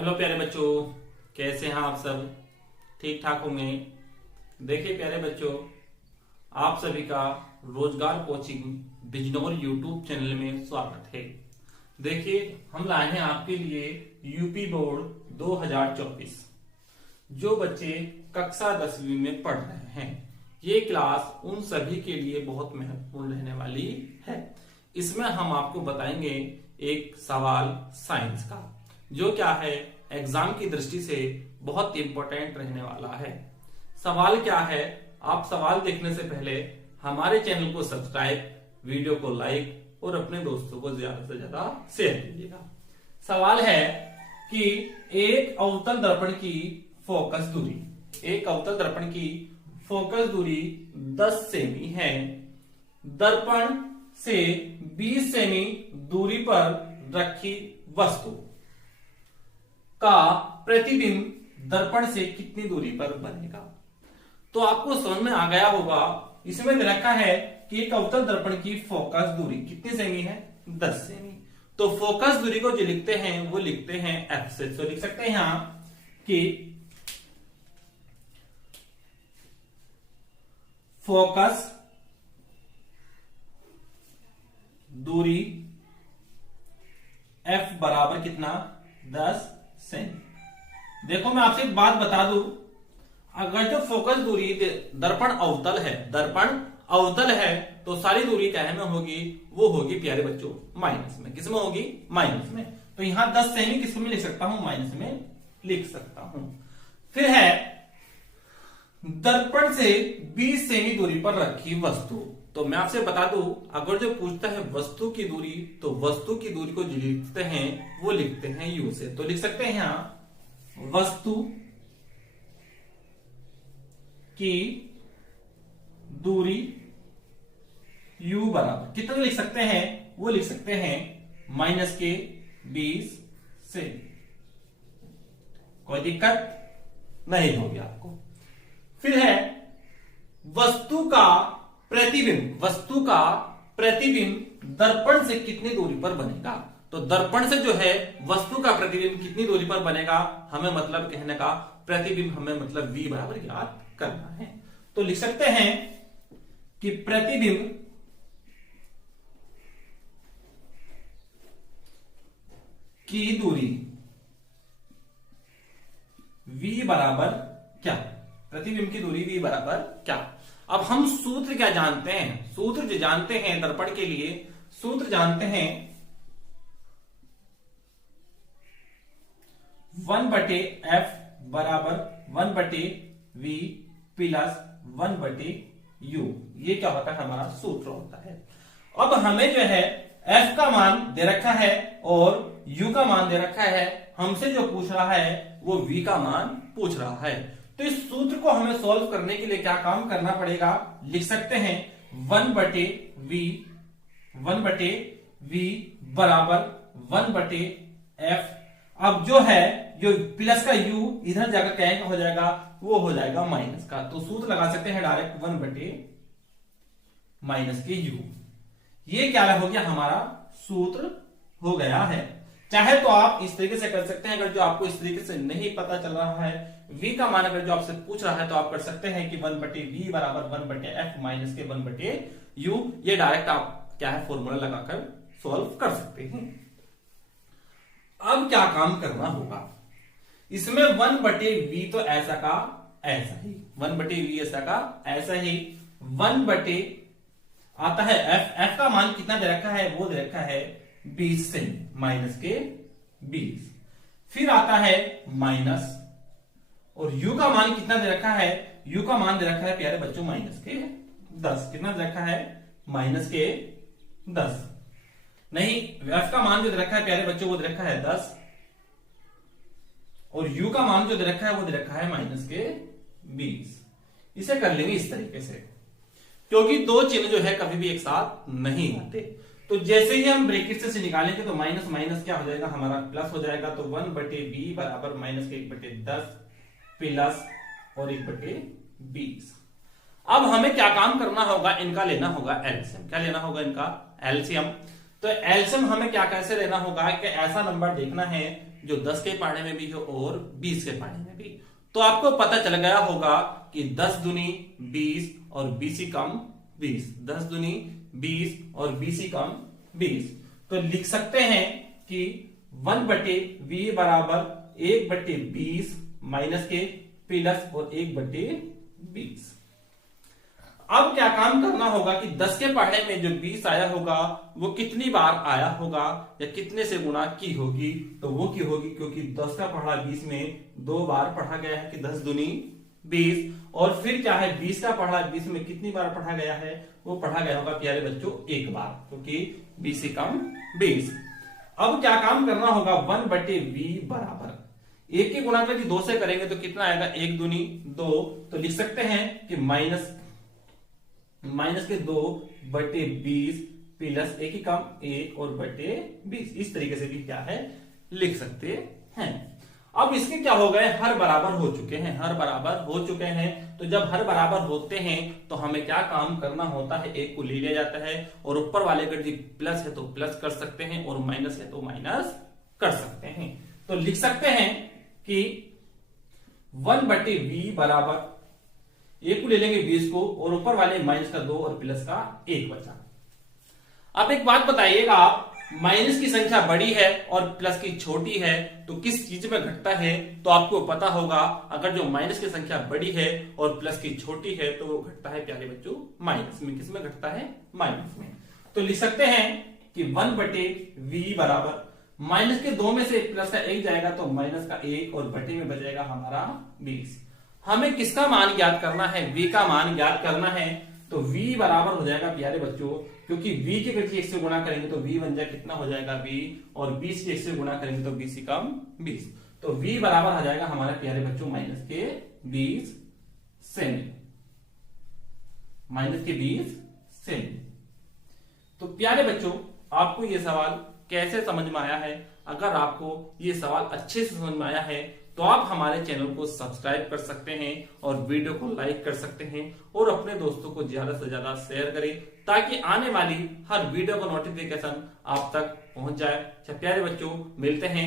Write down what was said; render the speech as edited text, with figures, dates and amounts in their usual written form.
Hello प्यारे बच्चों, कैसे हैं आप सब? ठीक ठाक होंगे। देखिए प्यारे बच्चों, आप सभी का रोजगार कोचिंग बिजनौर यूट्यूब चैनल में स्वागत है। देखिए हम लाए हैं आपके लिए यूपी बोर्ड 2024। जो बच्चे कक्षा 10वीं में पढ़ रहे हैं, ये क्लास उन सभी के लिए बहुत महत्वपूर्ण रहने वाली है। इसमें हम आपको बताएंगे एक सवाल साइंस का, जो क्या है एग्जाम की दृष्टि से बहुत इंपॉर्टेंट रहने वाला है। सवाल क्या है, आप सवाल देखने से पहले हमारे चैनल को सब्सक्राइब, वीडियो को लाइक और अपने दोस्तों को ज्यादा से ज्यादा शेयर कीजिएगा। सवाल है कि एक अवतल दर्पण की फोकस दूरी, एक अवतल दर्पण की फोकस दूरी 10 सेमी है। दर्पण से 20 सेमी दूरी पर रखी वस्तु का प्रतिबिंब दर्पण से कितनी दूरी पर बनेगा? तो आपको समझ में आ गया होगा। इसमें दे रखा है कि एक अवतल दर्पण की फोकस दूरी कितनी सेमी है? 10 सेमी। तो फोकस दूरी को जो लिखते हैं वो लिखते हैं एफ से। तो लिख सकते हैं यहां कि फोकस दूरी एफ बराबर कितना? 10 सेमी। देखो मैं आपसे एक बात बता दूं, अगर जो फोकस दूरी दर्पण अवतल है, दर्पण अवतल है, तो सारी दूरी क्या है में होगी? वो होगी प्यारे बच्चों माइनस में। किसमें होगी? माइनस में। तो यहां 10 सेमी किसमें लिख सकता हूं? माइनस में लिख सकता हूं। फिर है दर्पण से 20 सेमी दूरी पर रखी वस्तु। तो मैं आपसे बता दूं, अगर जो पूछता है वस्तु की दूरी, तो वस्तु की दूरी को जो लिखते हैं वो लिखते हैं यू से। तो लिख सकते हैं यहां वस्तु की दूरी u बराबर कितना लिख सकते हैं? वो लिख सकते हैं माइनस के 20 से। कोई दिक्कत नहीं होगी आपको। फिर है वस्तु का प्रतिबिंब, वस्तु का प्रतिबिंब दर्पण से कितनी दूरी पर बनेगा? तो दर्पण से जो है वस्तु का प्रतिबिंब कितनी दूरी पर बनेगा, हमें मतलब कहने का प्रतिबिंब हमें मतलब v बराबर याद करना है। तो लिख सकते हैं कि प्रतिबिंब की दूरी v बराबर क्या? प्रतिबिंब की दूरी v बराबर क्या? अब हम सूत्र क्या जानते हैं? सूत्र जो जानते हैं दर्पण के लिए, सूत्र जानते हैं 1/f बराबर 1/v प्लस 1/u। ये क्या होता है? हमारा सूत्र होता है। अब हमें जो है f का मान दे रखा है और u का मान दे रखा है। हमसे जो पूछ रहा है वो v का मान पूछ रहा है। तो इस सूत्र को हमें सॉल्व करने के लिए क्या काम करना पड़ेगा? लिख सकते हैं 1/v बराबर 1/f। अब जो है जो प्लस का u इधर जाकर क्या हो जाएगा? वो हो जाएगा माइनस का। तो सूत्र लगा सकते हैं डायरेक्ट 1/-u। ये क्या हो गया? हमारा सूत्र हो गया है। चाहे तो आप इस तरीके से कर सकते हैं। अगर जो आपको इस तरीके से नहीं पता चल रहा है, v का मान अगर जो आपसे पूछ रहा है, तो आप कर सकते हैं कि 1/v बराबर 1/f माइनस के 1/u। ये डायरेक्ट आप क्या है फॉर्मूला लगाकर सॉल्व कर सकते हैं। अब क्या काम करना होगा? इसमें 1/v तो ऐसा का ऐसा ही, 1/v ऐसा का ऐसा ही, 1/ आता है f का मान कितना दे रखा है? वो दे रखा है 20 से, माइनस के 20। फिर आता है माइनस, और u का मान कितना दे रखा है? u का मान दे रखा है प्यारे बच्चों माइनस के 10। कितना दे रखा है? माइनस के 10। नहीं, f का मान जो दे रखा है प्यारे बच्चों वो दे रखा है 10, और u का मान जो दे रखा है वो दे रखा है माइनस के 20। इसे कर लेंगे इस तरीके से, क्योंकि दो चिन्ह जो है कभी भी एक साथ नहीं आते। तो जैसे ही हम ब्रैकेट से निकालेंगे तो माइनस माइनस क्या हो जाएगा? हमारा प्लस हो जाएगा। तो 1/v बराबर माइनस के 1/10 प्लस और 1/20। अब हमें क्या काम करना होगा? इनका लेना होगा एलसीएम। क्या लेना होगा? इनका एलसीएम। तो एलसीएम हमें क्या कैसे लेना होगा कि ऐसा नंबर देखना है जो 10 के पहाड़े में भी हो और 20 के पहाड़े में भी। तो आपको पता चल गया होगा कि 10 दूनी 20 और 20 ही कम 20, 10 दूनी 20 और 20 ही कम 20। तो लिख सकते हैं कि 1/20 बराबर 1/20 माइनस के प्लस और 1/20। अब क्या काम करना होगा कि 10 के पहाड़े में जो 20 आया होगा वो कितनी बार आया होगा या कितने से गुणा की होगी, तो वो की होगी क्योंकि 10 का पहाड़ा 20 में 2 बार पढ़ा गया है कि 10 दूनी 20, और फिर क्या है 20 का पहाड़ा 20 में कितनी बार पढ़ा गया है, वो पढ़ा गया होगा प्यारे बच्चों एक बार, क्योंकि 20 से कम 20। अब क्या काम करना होगा 1/20 बराबर एक की गुणा करके 2 से करेंगे तो कितना आएगा 1 दूनी 2, तो लिख सकते हैं कि माइनस के 2/20 प्लस एक ही कम 1 और बटे 20। इस तरीके से भी क्या है लिख सकते हैं। अब इसके क्या हो गए, हर बराबर हो चुके हैं, हर बराबर हो चुके हैं। तो जब हर बराबर होते हैं तो हमें क्या काम करना होता है, एक को ले लिया जाता है और ऊपर वाले अगर जी प्लस है तो प्लस कर सकते हैं और माइनस है तो माइनस कर सकते हैं। तो लिख सकते हैं कि 1/20 बराबर एक को ले लेंगे 20 को और ऊपर वाले माइनस का 2 और प्लस का 1 बचा। अब एक बात बताइएगा आप, माइनस की संख्या बड़ी है और प्लस की छोटी है तो किस चीज में घटता है, तो आपको पता होगा अगर जो माइनस की संख्या बड़ी है और प्लस की छोटी है तो वो घटता है प्यारे बच्चों माइनस में। किस में घटता है, माइनस में। तो लिख सकते हैं कि 1/20 बराबर माइनस के 2 में से प्लस का 1 जाएगा तो माइनस का 1 और बटे में बचेगा हमारा 20। हमें किसका मान ज्ञात करना है, v का मान ज्ञात करना है। तो v बराबर हो जाएगा प्यारे बच्चों, क्योंकि v के अगर 1 से गुणा करेंगे तो v बन जाए कितना हो जाएगा v, और 20 के 1 से गुणा करेंगे तो 20 कम 20। तो v बराबर आ जाएगा हमारे प्यारे बच्चों माइनस के 20 सेमी, माइनस के 20 सेमी। तो प्यारे बच्चों आपको ये सवाल कैसे समझ में आया है? अगर आपको ये सवाल अच्छे से समझ में आया है तो आप हमारे चैनल को सब्सक्राइब कर सकते हैं और वीडियो को लाइक कर सकते हैं और अपने दोस्तों को ज्यादा से ज्यादा शेयर करें ताकि आने वाली हर वीडियो का नोटिफिकेशन आप तक पहुंच जाए। प्यारे बच्चों मिलते हैं